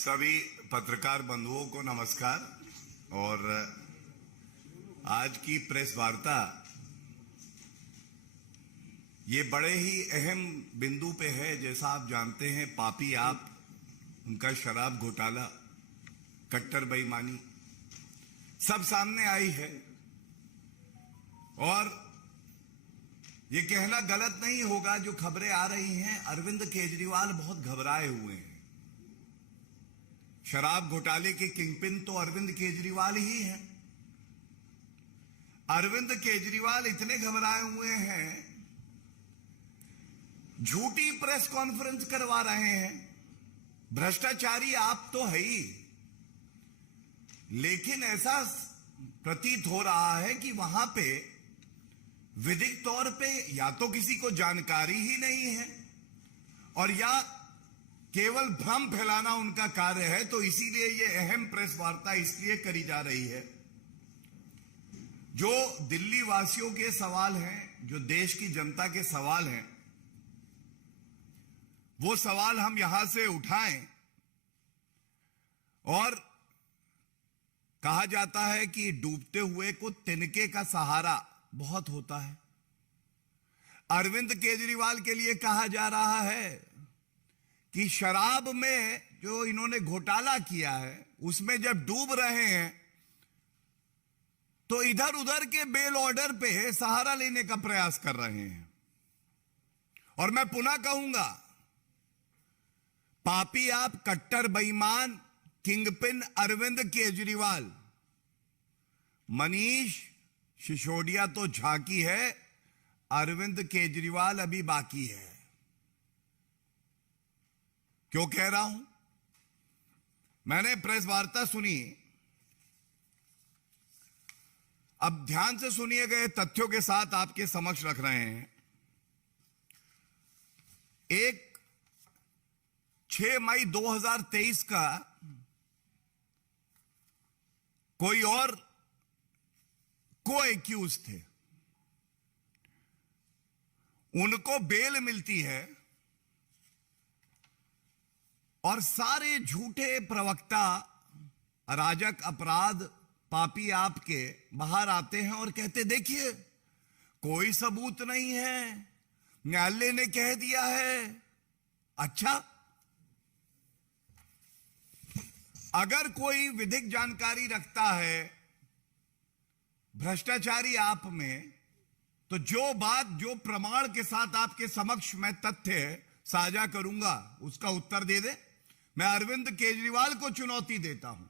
सभी पत्रकार बंधुओं को नमस्कार। और आज की प्रेस वार्ता ये बड़े ही अहम बिंदु पे है। जैसा आप जानते हैं, पापी आप, उनका शराब घोटाला, कट्टर बेईमानी सब सामने आई है। और ये कहना गलत नहीं होगा, जो खबरें आ रही हैं, अरविंद केजरीवाल बहुत घबराए हुए हैं। शराब घोटाले के किंगपिन तो अरविंद केजरीवाल ही हैं। अरविंद केजरीवाल इतने घबराए हुए हैं, झूठी प्रेस कॉन्फ्रेंस करवा रहे हैं। भ्रष्टाचारी आप तो है ही, लेकिन ऐसा प्रतीत हो रहा है कि वहां पे विधिक तौर पे या तो किसी को जानकारी ही नहीं है, और या केवल भ्रम फैलाना उनका कार्य है। तो इसीलिए ये अहम प्रेस वार्ता इसलिए करी जा रही है। जो दिल्ली वासियों के सवाल हैं, जो देश की जनता के सवाल हैं, वो सवाल हम यहां से उठाएं। और कहा जाता है कि डूबते हुए को तिनके का सहारा बहुत होता है। अरविंद केजरीवाल के लिए कहा जा रहा है कि शराब में जो इन्होंने घोटाला किया है, उसमें जब डूब रहे हैं तो इधर उधर के बेल ऑर्डर पे सहारा लेने का प्रयास कर रहे हैं। और मैं पुनः कहूंगा, पापी आप, कट्टर बेईमान, किंगपिन अरविंद केजरीवाल, मनीष सिसोदिया तो झांकी है, अरविंद केजरीवाल अभी बाकी है। क्यों कह रहा हूं? मैंने प्रेस वार्ता सुनी। अब ध्यान से सुनिए, गए तथ्यों के साथ आपके समक्ष रख रहे हैं। एक 6 मई 2023 का कोई और को एक्यूज थे, उनको बेल मिलती है और सारे झूठे प्रवक्ता, अराजक, अपराध, पापी आपके बाहर आते हैं और कहते, देखिए कोई सबूत नहीं है, न्यायालय ने कह दिया है। अच्छा, अगर कोई विधिक जानकारी रखता है भ्रष्टाचारी आप में, तो जो बात, जो प्रमाण के साथ आपके समक्ष मैं तथ्य साझा करूंगा, उसका उत्तर दे दे। मैं अरविंद केजरीवाल को चुनौती देता हूं,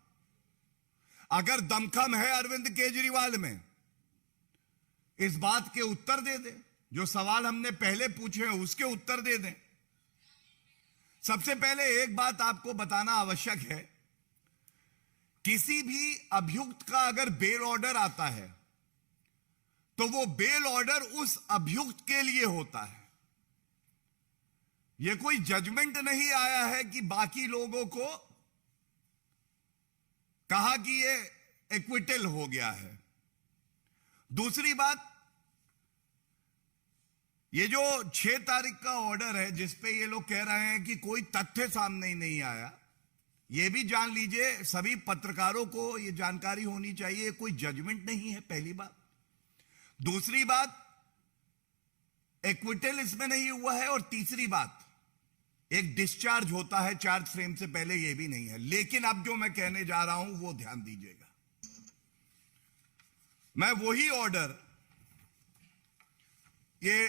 अगर दमखम है अरविंद केजरीवाल में, इस बात के उत्तर दे दे। जो सवाल हमने पहले पूछे हैं उसके उत्तर दे दें। सबसे पहले एक बात आपको बताना आवश्यक है, किसी भी अभियुक्त का अगर बेल ऑर्डर आता है तो वो बेल ऑर्डर उस अभियुक्त के लिए होता है। यह कोई जजमेंट नहीं आया है कि बाकी लोगों को कहा कि ये एक्विटल हो गया है। दूसरी बात, ये जो 6 तारीख का ऑर्डर है, जिसपे ये लोग कह रहे हैं कि कोई तथ्य सामने ही नहीं आया, ये भी जान लीजिए, सभी पत्रकारों को ये जानकारी होनी चाहिए, कोई जजमेंट नहीं है, पहली बात। दूसरी बात, एक्विटल इसमें नहीं हुआ है। और तीसरी बात, एक डिस्चार्ज होता है चार्ज फ्रेम से पहले, यह भी नहीं है। लेकिन अब जो मैं कहने जा रहा हूं वो ध्यान दीजिएगा। मैं वही ऑर्डर, ये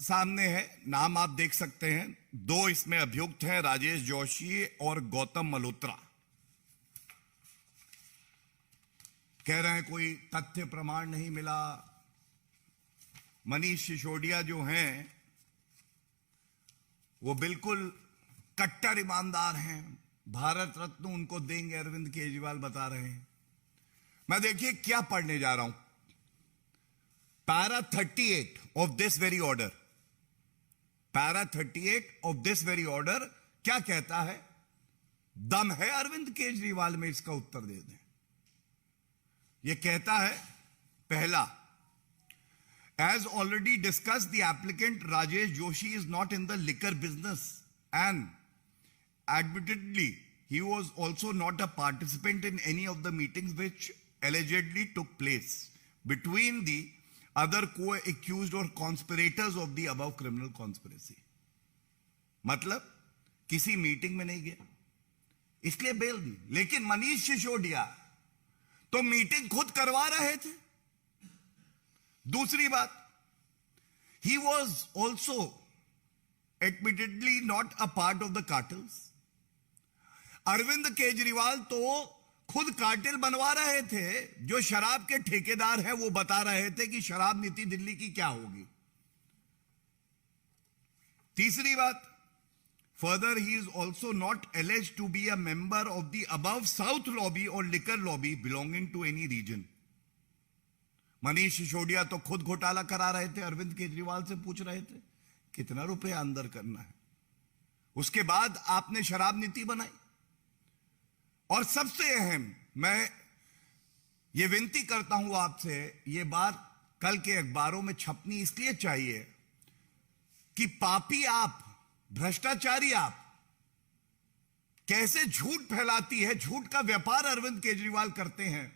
सामने है, नाम आप देख सकते हैं, 2 इसमें अभियुक्त हैं, राजेश जोशी और गौतम मल्होत्रा। कह रहे हैं कोई तथ्य प्रमाण नहीं मिला। मनीष सिसोदिया जो हैं वो बिल्कुल कट्टर ईमानदार हैं, भारत रत्न उनको देंगे, अरविंद केजरीवाल बता रहे हैं। मैं देखिए क्या पढ़ने जा रहा हूं, para 38 of this very order. Para 38 of this very order क्या कहता है? दम है अरविंद केजरीवाल में, इसका उत्तर दे दें। यह कहता है, पहला, as already discussed, the applicant Rajesh Joshi is not in the liquor business and admittedly he was also not a participant in any of the meetings which allegedly took place between the other co-accused or conspirators of the above criminal conspiracy. मतलब किसी meeting में नहीं गया, इसलिए bell दी. लेकिन मनीष सिसोदिया तो meeting खुद करवा रहे थे. दूसरी बात, he was also admittedly not a part of the cartels. Arvind Kejriwal तो खुद कार्टेल बनवा रहे थे. जो शराब के ठेकेदार हैं वो बता रहे थे कि शराब नीति दिल्ली की क्या होगी. तीसरी बात, further he is also not alleged to be a member of the above South lobby or liquor lobby belonging to any region. Manish Sisodia तो खुद घोटाला करा रहे थे. अरविंद केजरीवाल से पूछ रहे थे कितना रुपया अंदर करना है. उसके बाद आपने शराब नीति बनाई. और सबसे अहम, मैं ये विनती करता हूं आपसे, ये बात कल के अखबारों में छपनी इसलिए चाहिए कि पापी आप, भ्रष्टाचारी आप, कैसे झूठ फैलाती है, झूठ का व्यापार अरविंद केजरीवाल करते हैं,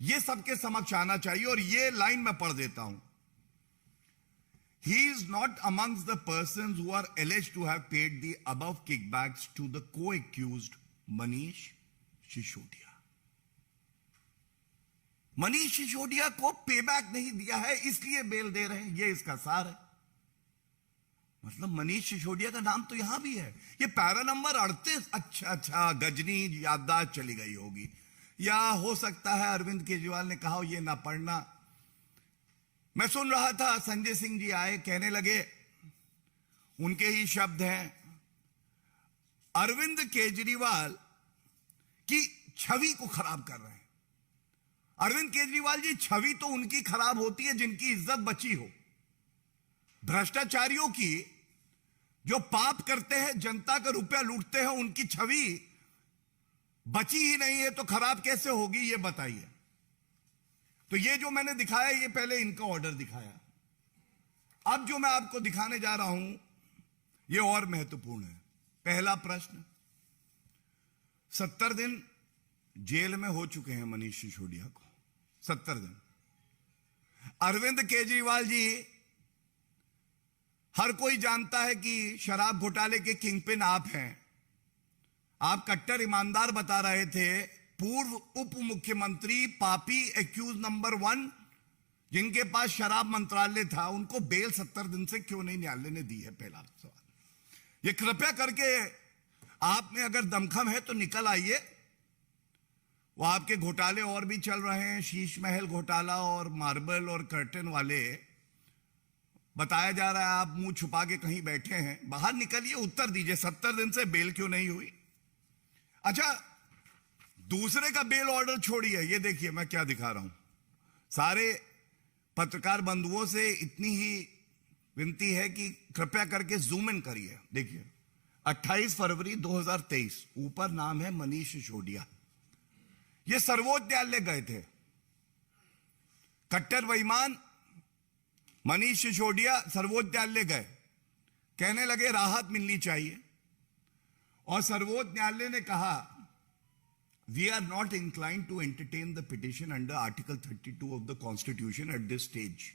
यह सबके समक्ष आना चाहिए. और यह लाइन मैं पढ़ देता हूं. He is not amongst the persons who are alleged to have paid the above kickbacks to the co-accused Manish Sisodia. Manish Sisodia को पेबैक नहीं दिया है, इसलिए बेल दे रहे हैं. यह इसका सार है. मतलब मनीष सिसोदिया का नाम तो यहां भी है. ये पैरा नंबर 38. अच्छा, गजनी याददाश्त चली गई होगी, या हो सकता है अरविंद केजरीवाल ने कहा ये ना पढ़ना. मैं सुन रहा था, संजय सिंह जी आए, कहने लगे, उनके ही शब्द हैं, अरविंद केजरीवाल की छवि को खराब कर रहे हैं. अरविंद केजरीवाल जी, छवि तो उनकी खराब होती है जिनकी इज्जत बची हो. भ्रष्टाचारियों की, जो पाप करते हैं, जनता का रुपया लूटते हैं, उनकी छवि बची ही नहीं है तो खराब कैसे होगी, ये बताइए. तो ये जो मैंने दिखाया, ये पहले इनका ऑर्डर दिखाया. अब जो मैं आपको दिखाने जा रहा हूं, ये और महत्वपूर्ण है. पहला प्रश्न, 70 दिन जेल में हो चुके हैं मनीष सिसोदिया को. 70 दिन. अरविंद केजरीवाल जी, हर कोई जानता है कि शराब घोटाले के किंगपिन आप हैं. आप कट्टर ईमानदार बता रहे थे. पूर्व उप मुख्यमंत्री, पापी, एक्यूज नंबर 1, जिनके पास शराब मंत्रालय था, उनको बेल 70 दिन से क्यों नहीं न्यायालय ने दी है? पहला सवाल. ये कृपया करके, आप में अगर दमखम है तो निकल आइए. वो आपके घोटाले और भी चल रहे हैं, शीश महल घोटाला और मार्बल और कर्टन वाले. बताया जा रहा है आप मुंह छुपा के कहीं बैठे हैं. बाहर निकलिए, उत्तर दीजिए, 70 दिन से बेल क्यों नहीं हुई? अच्छा, दूसरे का बेल ऑर्डर छोड़िए, ये देखिए मैं क्या दिखा रहा हूं. सारे पत्रकार बंधुओं से इतनी ही विनती है कि कृपया करके जूम इन करिए. देखिए, 28 फरवरी 2023, ऊपर नाम है मनीष सिसोदिया. ये सर्वोच्च न्यायालय गए थे. कट्टर बेईमान मनीष सिसोदिया सर्वोच्च न्यायालय गए, कहने लगे राहत मिलनी चाहिए. और सर्वोच्च न्यायालय ने कहा, we are not inclined to entertain the petition under article 32 of the constitution at this stage.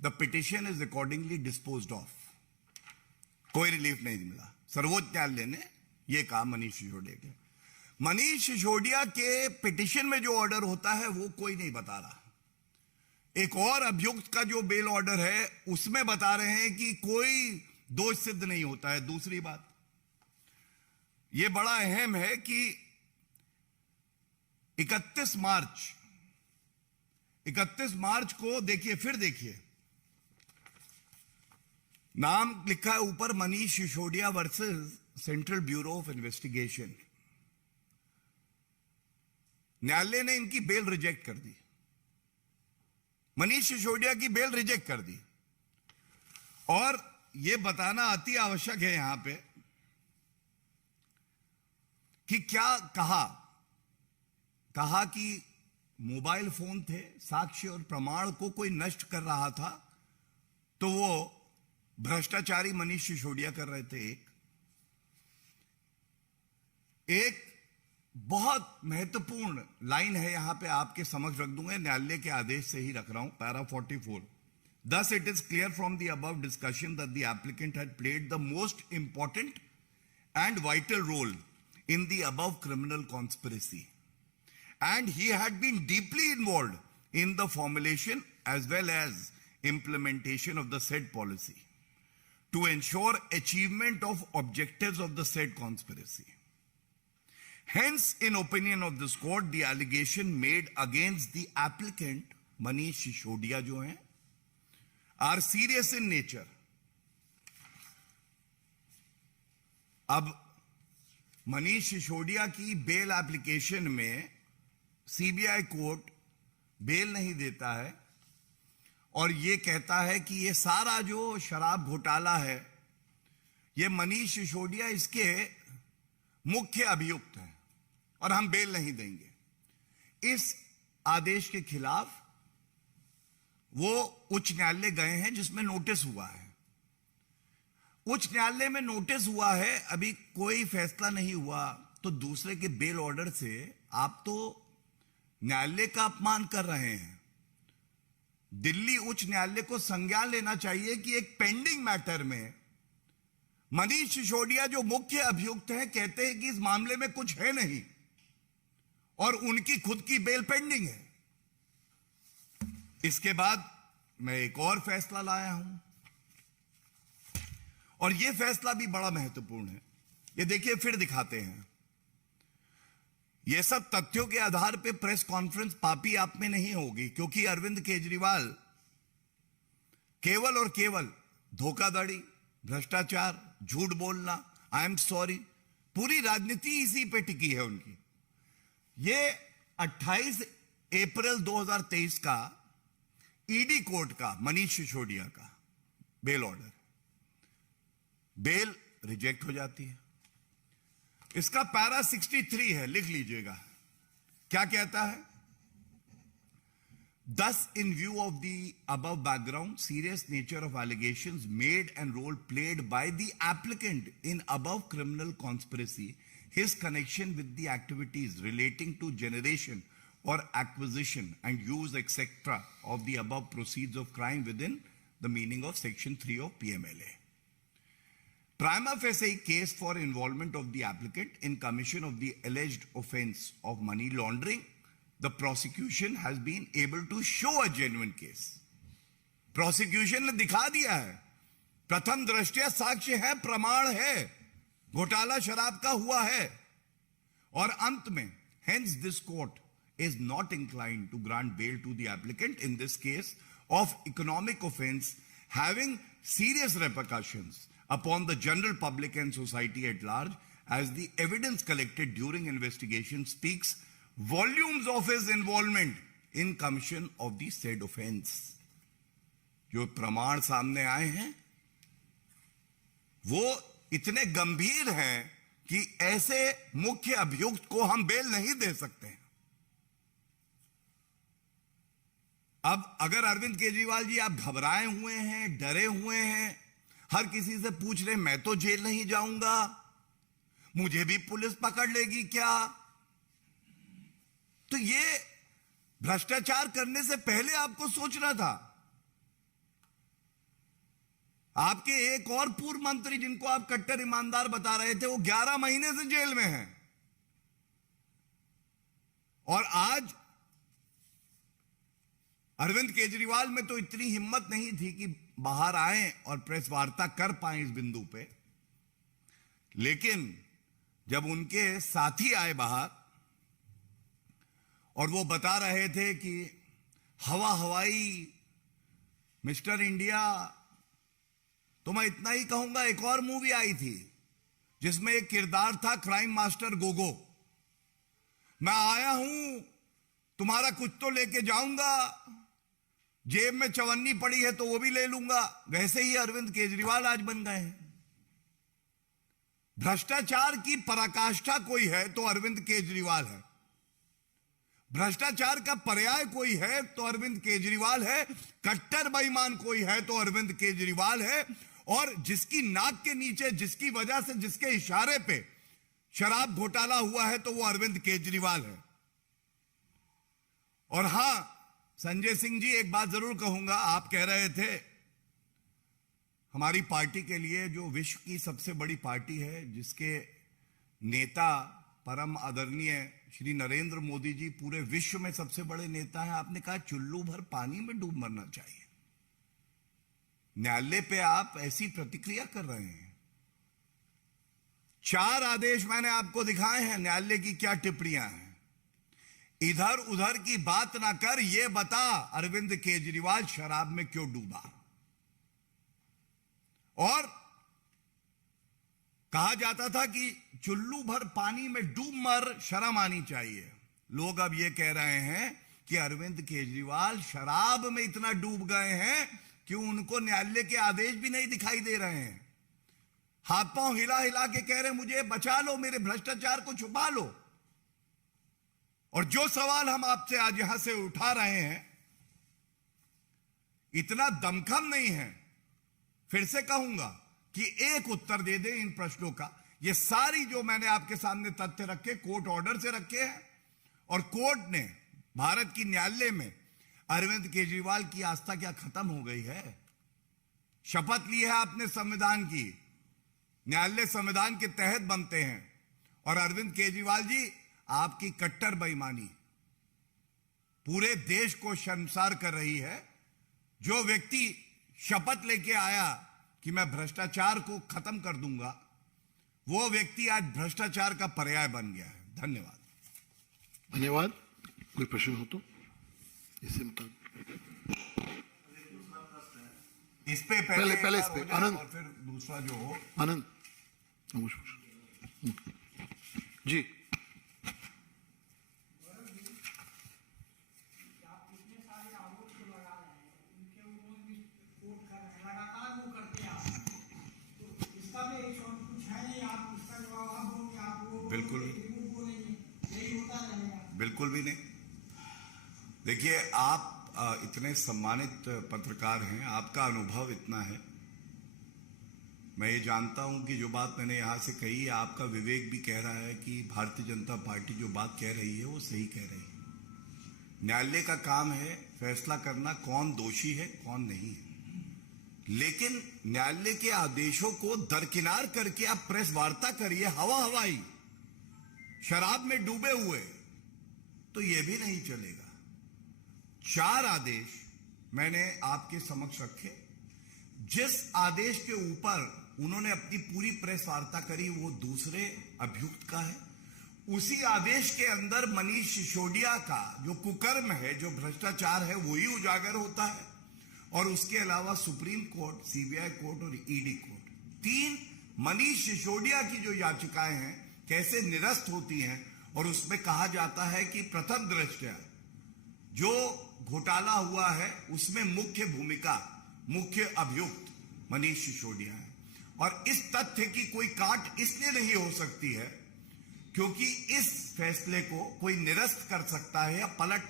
The petition is accordingly disposed of. कोई रिलीफ नहीं मिला. सर्वोच्च न्यायालय ने यह कहा मनीष सिसोदिया के. मनीष सिसोदिया के पिटिशन में जो ऑर्डर होता है वो कोई नहीं बता रहा. एक और अभियुक्त का जो बेल ऑर्डर है उसमें बता रहे हैं कि कोई दोष सिद्ध नहीं होता है. दूसरी बात, यह बड़ा अहम है कि 31 मार्च को देखिए, फिर देखिए, नाम लिखा है ऊपर, Manish Sisodia versus central bureau of investigation. न्यायालय ने इनकी बेल रिजेक्ट कर दी. मनीष सिसोदिया की बेल रिजेक्ट कर दी. और यह बताना अति आवश्यक है यहां पे कि क्या कहा कि मोबाइल फोन थे, साक्ष्य और प्रमाण को कोई नष्ट कर रहा था, तो वो भ्रष्टाचारी मनीष सिसोदिया कर रहे थे. एक बहुत महत्वपूर्ण लाइन है, यहां पे आपके समक्ष रख दूंगा, न्यायालय के आदेश से ही रख रहा हूं, para 44। Thus it is clear from the above discussion that the applicant had played the most important and vital role in the above criminal conspiracy, and he had been deeply involved in the formulation as well as implementation of the said policy to ensure achievement of objectives of the said conspiracy. Hence, in opinion of this court, the allegation made against the applicant Manish Sisodia जो हैं are serious in nature. अब मनीष सिसोदिया की bail application में CBI court bell नहीं देता है और ये कहता है कि ये सारा जो शराब घोटाला है ये मनीष सिसोदिया इसके मुख्य अभियुक्त हैं और हम बेल नहीं देंगे। इस आदेश के खिलाफ वो उच्च न्यायालय गए हैं जिसमें नोटिस हुआ है। उच्च न्यायालय में नोटिस हुआ है, अभी कोई फैसला नहीं हुआ, तो दूसरे के बेल ऑर्डर से आप तो न्यायालय का अपमान कर रहे हैं। दिल्ली उच्च न्यायालय को संज्ञान लेना चाहिए कि एक पेंडिंग मैटर में मनीष सिसोदिया जो मुख्य अभियुक्त हैं कहते हैं कि इस मामले में कुछ है नहीं और उनकी खुद की बेल पेंडिंग है। इसके बाद मैं एक और फैसला लाया हूं और यह फैसला भी बड़ा महत्वपूर्ण है। ये देखिए, फिर दिखाते हैं। यह सब तथ्यों के आधार पर प्रेस कॉन्फ्रेंस पापी आप में नहीं होगी, क्योंकि अरविंद केजरीवाल केवल और केवल धोखाधड़ी, भ्रष्टाचार, झूठ बोलना, आई एम सॉरी, पूरी राजनीति इसी पे टिकी है उनकी। ये 28 अप्रैल 2023 का ईडी कोर्ट का मनीष सिसोदिया का बेल ऑर्डर, बेल रिजेक्ट हो जाती है। इसका पैरा 63 है, लिख लीजिएगा। क्या कहता है? Thus, in view of the above background, serious nature of allegations made and role played by the applicant in above criminal conspiracy, his connection with the activities relating to generation or acquisition and use etc. of the above proceeds of crime within the meaning of section 3 of PMLA. Prima facie case for involvement of the applicant in commission of the alleged offense of money laundering, the prosecution has been able to show a genuine case. Prosecution ने दिखा दिया है, प्रथम दृष्टया साक्ष्य है, प्रमाण है, घोटाला शराब का हुआ है। और अंत में, hence this court is not inclined to grant bail to the applicant in this case of economic offense having serious repercussions upon the general public and society at large, as the evidence collected during investigation speaks volumes of his involvement in commission of the said offense. जो प्रमाण सामने आए हैं वो इतने गंभीर हैं कि ऐसे मुख्य अभियुक्त को हम बेल नहीं दे सकते। अब अगर अरविंद केजरीवाल जी आप घबराए हुए हैं, डरे हुए हैं, हर किसी से पूछ रहे मैं तो जेल नहीं जाऊंगा, मुझे भी पुलिस पकड़ लेगी क्या, तो ये भ्रष्टाचार करने से पहले आपको सोचना था। आपके एक और पूर्व मंत्री जिनको आप कट्टर ईमानदार बता रहे थे, वो 11 महीने से जेल में हैं और आज अरविंद केजरीवाल में तो इतनी हिम्मत नहीं थी कि बाहर आए और प्रेस वार्ता कर पाए इस बिंदु पे, लेकिन जब उनके साथी आए बाहर और वो बता रहे थे कि हवाई मिस्टर इंडिया, तो मैं इतना ही कहूंगा, एक और मूवी आई थी जिसमें एक किरदार था क्राइम मास्टर गोगो, मैं आया हूं तुम्हारा कुछ तो लेके जाऊंगा, जेब में चवन्नी पड़ी है तो वो भी ले लूंगा। वैसे ही अरविंद केजरीवाल आज बन गए हैं। भ्रष्टाचार की पराकाष्ठा कोई है तो अरविंद केजरीवाल है, भ्रष्टाचार का पर्याय कोई है तो अरविंद केजरीवाल है, कट्टर बेईमान कोई है तो अरविंद केजरीवाल है। और जिसकी नाक के नीचे, जिसकी वजह से, जिसके इशारे पे शराब घोटाला हुआ है तो वो अरविंद केजरीवाल है। और हां, संजय सिंह जी, एक बात जरूर कहूंगा, आप कह रहे थे हमारी पार्टी के लिए, जो विश्व की सबसे बड़ी पार्टी है, जिसके नेता परम आदरणीय श्री नरेंद्र मोदी जी पूरे विश्व में सबसे बड़े नेता हैं, आपने कहा चुल्लू भर पानी में डूब मरना चाहिए। न्यायालय पे आप ऐसी प्रतिक्रिया कर रहे हैं। 4 आदेश मैंने आपको दिखाए हैं, न्यायालय की क्या टिप्पणियां हैं। इधर उधर की बात ना कर, यह बता अरविंद केजरीवाल शराब में क्यों डूबा। और कहा जाता था कि चुल्लू भर पानी में डूब मर, शर्म आनी चाहिए। लोग अब यह कह रहे हैं कि अरविंद केजरीवाल शराब में इतना डूब गए हैं कि उनको न्यायालय के आदेश भी नहीं दिखाई दे रहे हैं। हाथ पांव हिला हिला के कह रहे मुझे बचा लो, मेरे भ्रष्टाचार को छुपा लो। और जो सवाल हम आपसे आज यहां से उठा रहे हैं, इतना दमखम नहीं है, फिर से कहूंगा कि एक उत्तर दे दे इन प्रश्नों का। ये सारी जो मैंने आपके सामने तथ्य रखे, कोर्ट ऑर्डर से रखे हैं, और कोर्ट ने भारत की न्यायालय में अरविंद केजरीवाल की आस्था क्या खत्म हो गई है? शपथ ली है आपने संविधान की, न्यायालय संविधान के तहत बनते हैं, और अरविंद केजरीवाल जी, आपकी कट्टर बेईमानी पूरे देश को शर्मसार कर रही है। जो व्यक्ति शपथ लेके आया कि मैं भ्रष्टाचार को खत्म कर दूंगा, वो व्यक्ति आज भ्रष्टाचार का पर्याय बन गया है। धन्यवाद। धन्यवाद। कोई प्रश्न हो तो इसी मुताबिक इस पे पहले इस पे आनंद, और फिर दूसरा जो हो आनंद जी। बिल्कुल भी नहीं। देखिए, आप इतने सम्मानित पत्रकार हैं, आपका अनुभव इतना है, मैं ये जानता हूं कि जो बात मैंने यहां से कही, आपका विवेक भी कह रहा है कि भारतीय जनता पार्टी जो बात कह रही है वो सही कह रही है। न्यायालय का काम है फैसला करना कौन दोषी है कौन नहीं है, लेकिन न्यायालय के आदेशों को दरकिनार करके आप प्रेस वार्ता करिए हवाई शराब में डूबे हुए, तो यह भी नहीं चलेगा। 4 आदेश मैंने आपके समक्ष रखे। जिस आदेश के ऊपर उन्होंने अपनी पूरी प्रेस वार्ता करी वो दूसरे अभियुक्त का है। उसी आदेश के अंदर मनीष सिसोदिया का जो कुकर्म है, जो भ्रष्टाचार है, वही उजागर होता है। और उसके अलावा सुप्रीम कोर्ट, सीबीआई कोर्ट और ईडी कोर्ट, 3 मनीष सिसोदिया की जो याचिकाएं हैं कैसे निरस्त होती हैं। और उसमें कहा जाता है कि प्रथम दृष्टया जो घोटाला हुआ है उसमें मुख्य अभियुक्त मनीष सिसोदिया है। और इस तथ्य की कोई काट इसलिए नहीं हो सकती है क्योंकि इस फैसले को कोई निरस्त कर सकता है या पलट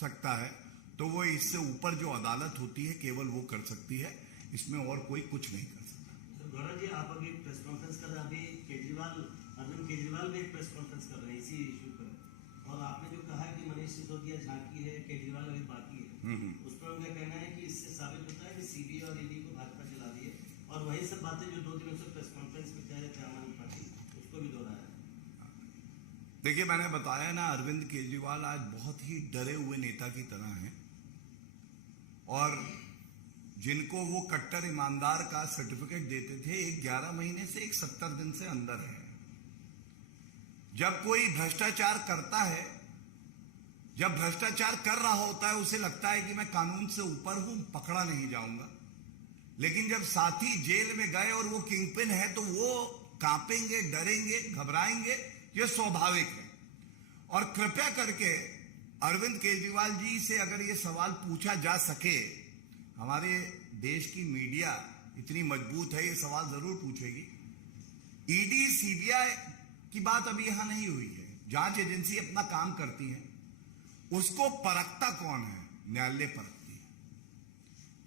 सकता है, तो वो इससे ऊपर जो अदालत होती है केवल वो कर सकती है, इसमें और कोई कुछ नहीं कर सकता। गौरव जी, आप अभी प्रेस कॉन्फ्रेंस कर रहे हैं, अभी अरविंद केजरीवाल भी एक प्रेस कॉन्फ्रेंस कर रहे हैं इसी इशू पर, और आपने जो कहा कि मनीष सिसोदिया झांकी है, केजरीवाल अभी बाकी है, उस पर उनका कहना है कि इससे साबित होता है कि सीबीआई और ईडी को भाजपा चला दी है, और वही सब बातें जो 2 दिनों से प्रेस कॉन्फ्रेंस में कह रहे थे आम आदमी पार्टी, उसको भी दोहराया। देखिए, मैंने बताया ना, अरविंद केजरीवाल आज बहुत ही डरे हुए नेता की तरह हैं, और जिनको वो कट्टर ईमानदार का सर्टिफिकेट देते थे, एक 11 महीने से एक 70 दिन से अंदर है। जब कोई भ्रष्टाचार करता है, जब भ्रष्टाचार कर रहा होता है, उसे लगता है कि मैं कानून से ऊपर हूं, पकड़ा नहीं जाऊंगा। लेकिन जब साथी जेल में गए और वो किंगपिन है, तो वो कांपेंगे, डरेंगे, घबराएंगे, ये स्वाभाविक है। और कृपया करके अरविंद केजरीवाल जी से अगर ये सवाल पूछा जा सके, हमारे देश की मीडिया इतनी मजबूत है, ये सवाल जरूर पूछेगी। ईडी सीबीआई की बात अभी यहां नहीं हुई है, जांच एजेंसी अपना काम करती है, उसको परखता कौन है? न्यायालय परखती है।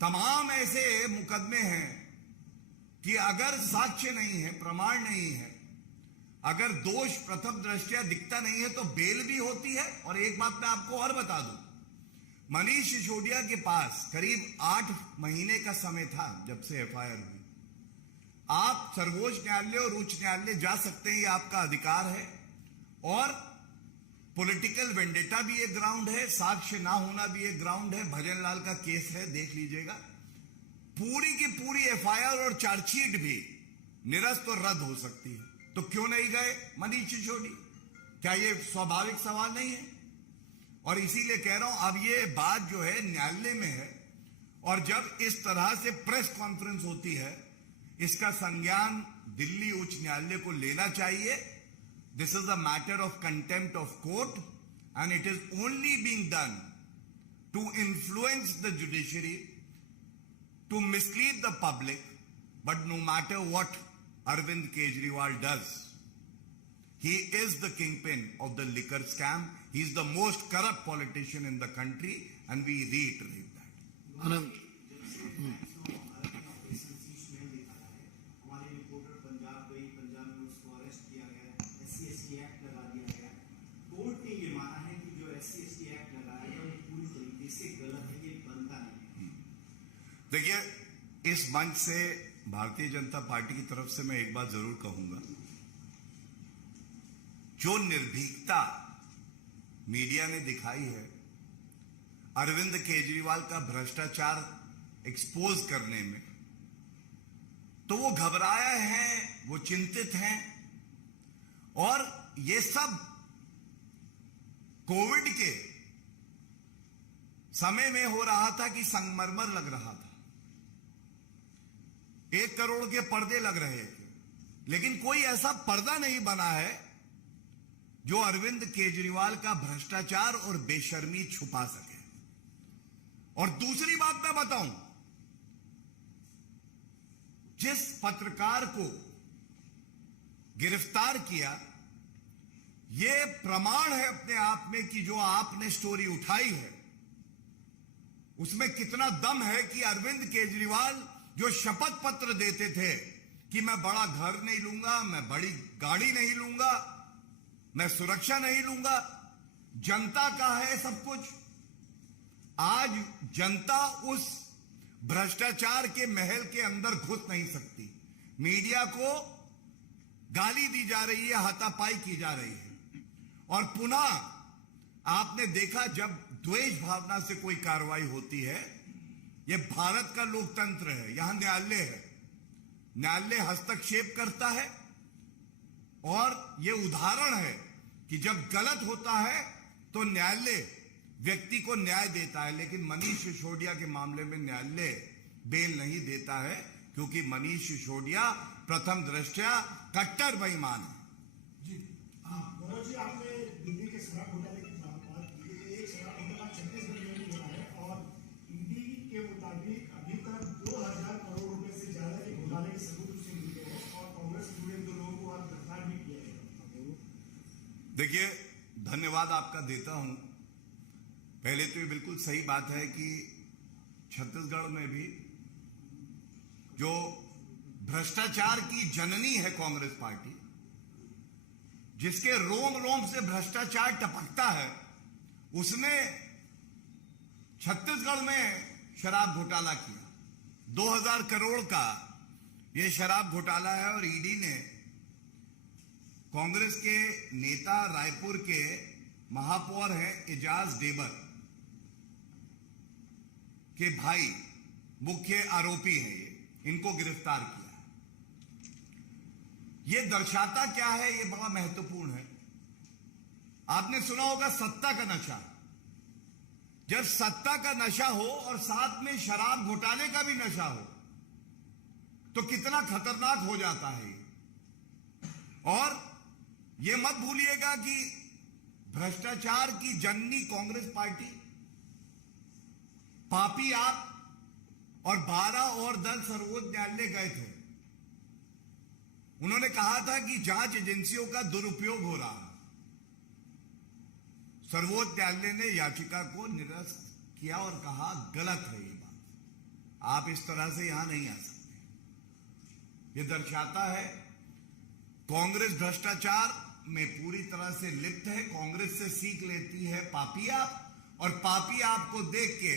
तमाम ऐसे मुकदमे हैं कि अगर साक्ष्य नहीं है, प्रमाण नहीं है, अगर दोष प्रथम दृष्टया दिखता नहीं है तो बेल भी होती है। और एक बात मैं आपको और बता दूं, मनीष सिसोदिया के पास करीब 8 महीने का समय था जब से एफआईआर हुई। आप सर्वोच्च न्यायालय और उच्च न्यायालय जा सकते हैं, ये आपका अधिकार है। और पॉलिटिकल वेंडेटा भी एक ग्राउंड है, साक्ष्य ना होना भी एक ग्राउंड है। भजन लाल का केस है, देख लीजिएगा। पूरी की पूरी एफआईआर और चार्जशीट भी निरस्त और रद्द हो सकती है। तो क्यों नहीं गए मनीष सिसोदिया? क्या ये स्वाभाविक सवाल नहीं है? और इसीलिए कह रहा हूं, अब ये बात जो है न्यायालय में है, और जब इस तरह से प्रेस कॉन्फ्रेंस होती है, इसका संज्ञान दिल्ली उच्च न्यायालय को लेना चाहिए। This is a matter of contempt of court and it is only being done to influence the judiciary, to mislead the public. But no matter what Arvind Kejriwal does, he is the kingpin of the liquor scam. He is the most corrupt politician in the country, and we reiterate that. आनंद, हमारे reporter Punjab गई, पंजाब में उसको arrest किया गया, SC/ST act लगा दिया गया। Court ने ये माना है कि जो SC/ST एक्ट लगाया गया वो पूरी तरीके से गलत है, ये बनता नहीं। देखिए, इस मंच से भारतीय जनता पार्टी की तरफ से मैं एक बात जरूर कहूंगा, जो निर्भीकता मीडिया ने दिखाई है अरविंद केजरीवाल का भ्रष्टाचार एक्सपोज करने में, तो वो घबराए हैं, वो चिंतित हैं। और ये सब कोविड के समय में हो रहा था कि संगमरमर लग रहा था, 1 करोड़ के पर्दे लग रहे थे, लेकिन कोई ऐसा पर्दा नहीं बना है जो अरविंद केजरीवाल का भ्रष्टाचार और बेशर्मी छुपा सके। और दूसरी बात मैं बताऊं, जिस पत्रकार को गिरफ्तार किया, यह प्रमाण है अपने आप में कि जो आपने स्टोरी उठाई है उसमें कितना दम है कि अरविंद केजरीवाल जो शपथ पत्र देते थे कि मैं बड़ा घर नहीं लूंगा, मैं बड़ी गाड़ी नहीं लूंगा, मैं सुरक्षा नहीं लूंगा, जनता का है सब कुछ। आज जनता उस भ्रष्टाचार के महल के अंदर घुस नहीं सकती। मीडिया को गाली दी जा रही है, हाथापाई की जा रही है। और पुनः आपने देखा, जब द्वेष भावना से कोई कार्रवाई होती है, यह भारत का लोकतंत्र है, यहां न्यायालय है, न्यायालय हस्तक्षेप करता है। और यह उदाहरण है कि जब गलत होता है तो न्यायालय व्यक्ति को न्याय देता है, लेकिन मनीष सिसोदिया के मामले में न्यायालय बेल नहीं देता है, क्योंकि मनीष सिसोदिया प्रथम दृष्टया कट्टर बेईमान है। मनोज जी, आपने दिल्ली के शराब घोटाले की बात की। एक शराब घोटाला छत्तीसगढ़ में भी हुआ है और ईडी के मुताबिक अभी तक 2000 करोड़ रुपए से ज्यादा के घोटाले के सबूत उसे मिले हैं और कांग्रेस से जुड़े 2 लोगों को आज गिरफ्तार भी किया गया। देखिए, धन्यवाद आपका देता हूं। पहले तो ये बिल्कुल सही बात है कि छत्तीसगढ़ में भी जो भ्रष्टाचार की जननी है कांग्रेस पार्टी, जिसके रोम रोम से भ्रष्टाचार टपकता है, उसने छत्तीसगढ़ में शराब घोटाला किया। 2000 करोड़ का यह शराब घोटाला है। और ईडी ने कांग्रेस के नेता, रायपुर के महापौर हैं एजाज डेबर के भाई, मुख्य आरोपी हैं ये, इनको गिरफ्तार किया। यह दर्शाता क्या है, यह बड़ा महत्वपूर्ण है। आपने सुना होगा सत्ता का नशा। जब सत्ता का नशा हो और साथ में शराब घोटाले का भी नशा हो, तो कितना खतरनाक हो जाता है ये। और यह मत भूलिएगा कि भ्रष्टाचार की जननी कांग्रेस पार्टी, पापी आप, और 12 और दल सर्वोच्च न्यायालय गए थे। उन्होंने कहा था कि जांच एजेंसियों का दुरुपयोग हो रहा है। सर्वोच्च न्यायालय ने याचिका को निरस्त किया और कहा गलत है ये बात, आप इस तरह से यहां नहीं आ सकते। यह दर्शाता है कांग्रेस भ्रष्टाचार में पूरी तरह से लिप्त है। कांग्रेस से सीख लेती है पापी आप, और पापी आपको देख के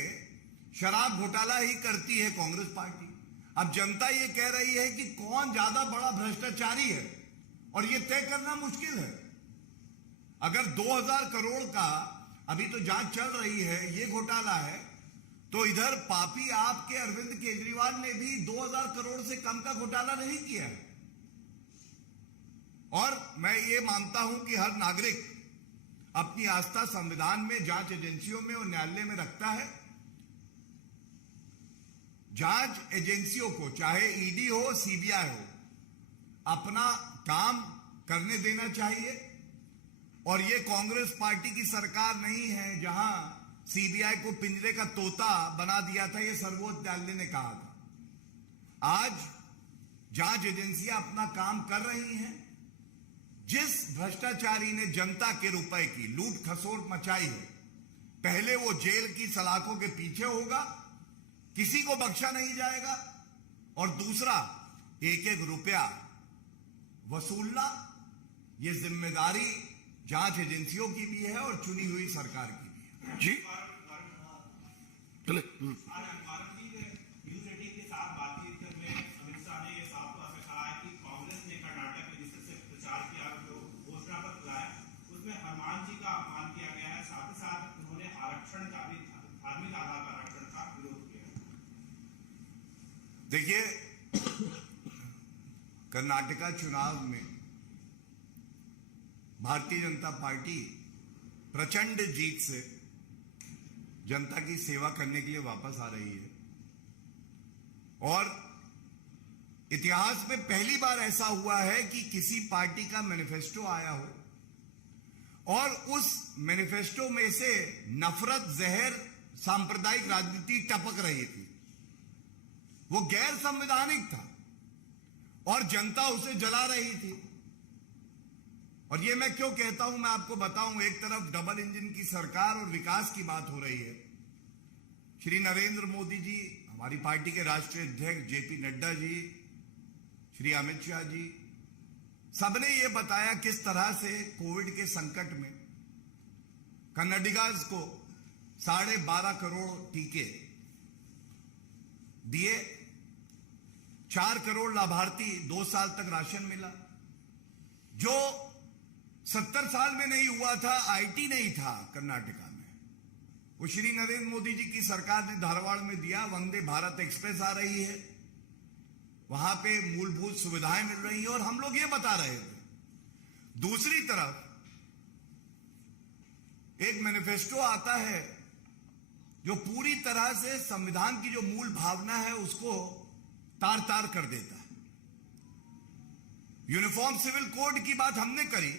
शराब घोटाला ही करती है कांग्रेस पार्टी। अब जनता ये कह रही है कि कौन ज्यादा बड़ा भ्रष्टाचारी है, और ये तय करना मुश्किल है। अगर 2000 करोड़ का अभी तो जांच चल रही है, ये घोटाला है, तो इधर पापी आपके अरविंद केजरीवाल ने भी 2000 करोड़ से कम का घोटाला नहीं किया है। और मैं ये मानता हूं कि हर नागरिक अपनी आस्था संविधान में, जांच एजेंसियों में और न्यायालय में रखता है। जांच एजेंसियों को, चाहे ईडी हो, सीबीआई हो, अपना काम करने देना चाहिए। और ये कांग्रेस पार्टी की सरकार नहीं है जहां सीबीआई को पिंजरे का तोता बना दिया था, ये सर्वोच्च न्यायालय ने कहा था। आज जांच एजेंसियां अपना काम कर रही हैं। जिस भ्रष्टाचारी ने जनता के रुपए की लूट खसोट मचाई है, पहले वो जेल की सलाखों के पीछे होगा, किसी को बख्शा नहीं जाएगा। और दूसरा, एक एक रुपया वसूलना, ये जिम्मेदारी जांच एजेंसियों की भी है और चुनी हुई सरकार की भी है। जी चले। न्यूज 18 के साथ बातचीत में अमित शाह ने ये साफ तौर पे कहा है कि कांग्रेस ने कर्नाटक में जिस तरह से प्रचार किया, जो घोषणा पत्र लाया, उसमें हनुमान जी का अपमान किया गया है। साथ ही साथ उन्होंने आरक्षण का भी, धार्मिक आधार पर आरक्षण का विरोध किया। देखिए, कर्नाटका चुनाव में भारतीय जनता पार्टी प्रचंड जीत से जनता की सेवा करने के लिए वापस आ रही है। और इतिहास में पहली बार ऐसा हुआ है कि किसी पार्टी का मैनिफेस्टो आया हो और उस मैनिफेस्टो में से नफरत, जहर, सांप्रदायिक राजनीति टपक रही थी। वो गैर संवैधानिक था और जनता उसे जला रही थी। और ये मैं क्यों कहता हूं, मैं आपको बताऊं। एक तरफ डबल इंजन की सरकार और विकास की बात हो रही है। श्री नरेंद्र मोदी जी, हमारी पार्टी के राष्ट्रीय अध्यक्ष जेपी नड्डा जी, श्री अमित शाह जी, सबने ये बताया किस तरह से कोविड के संकट में कन्नडिगास को 12.5 करोड़ टीके दिए, 4 करोड़ लाभार्थी, 2 साल तक राशन मिला। जो 70 साल में नहीं हुआ था, आईटी नहीं था कर्नाटका में, वो श्री नरेंद्र मोदी जी की सरकार ने धारवाड़ में दिया। वंदे भारत एक्सप्रेस आ रही है, वहां पे मूलभूत सुविधाएं मिल रही हैं, और हम लोग ये बता रहे थे। दूसरी तरफ एक मैनिफेस्टो आता है जो पूरी तरह से संविधान की जो मूल भावना है उसको तार तार कर देता है। यूनिफॉर्म सिविल कोड की बात हमने करी,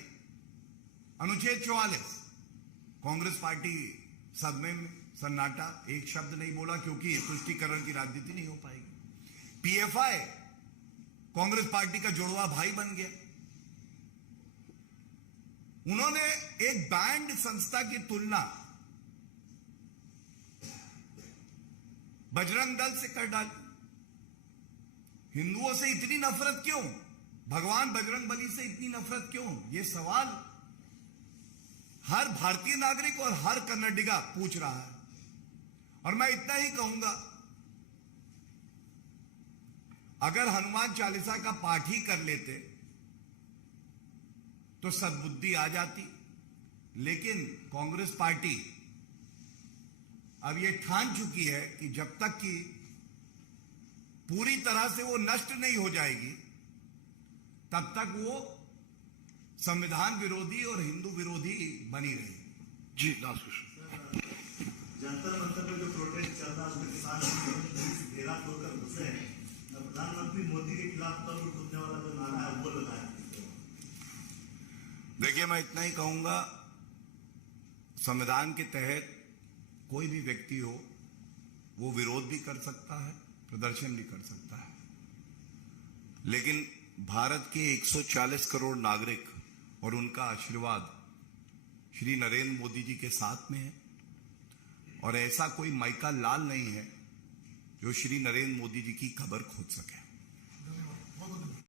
अनुच्छेद 44, कांग्रेस पार्टी सदमे में सन्नाटा, एक शब्द नहीं बोला, क्योंकि तुष्टीकरण की राजनीति नहीं हो पाएगी। पीएफआई कांग्रेस पार्टी का जुड़वा भाई बन गया। उन्होंने एक बैंड संस्था की तुलना बजरंग दल से कर डाली। हिंदुओं से इतनी नफरत क्यों? भगवान बजरंग बली से इतनी नफरत क्यों? यह सवाल हर भारतीय नागरिक और हर कन्नडिगा पूछ रहा है। और मैं इतना ही कहूंगा, अगर हनुमान चालीसा का पाठ ही कर लेते तो सद्बुद्धि आ जाती। लेकिन कांग्रेस पार्टी अब यह ठान चुकी है कि जब तक कि पूरी तरह से वो नष्ट नहीं हो जाएगी, तब तक वो संविधान विरोधी और हिंदू विरोधी बनी रहेगी। जी लास्ट क्वेश्चन। जंतर मंतर में जो प्रोटेस्ट चल रहा है उसमें किसान घेरा तोड़कर घुसे हैं। प्रधानमंत्री मोदी के खिलाफ तब कूदने वाला जो नारा है वो लगाया। देखिए, मैं इतना ही कहूंगा, संविधान के तहत कोई भी व्यक्ति हो वो विरोध भी कर सकता है, प्रदर्शन भी कर सकता है। लेकिन भारत के 140 करोड़ नागरिक और उनका आशीर्वाद श्री नरेंद्र मोदी जी के साथ में है। और ऐसा कोई माइका लाल नहीं है जो श्री नरेंद्र मोदी जी की खबर खोज सके।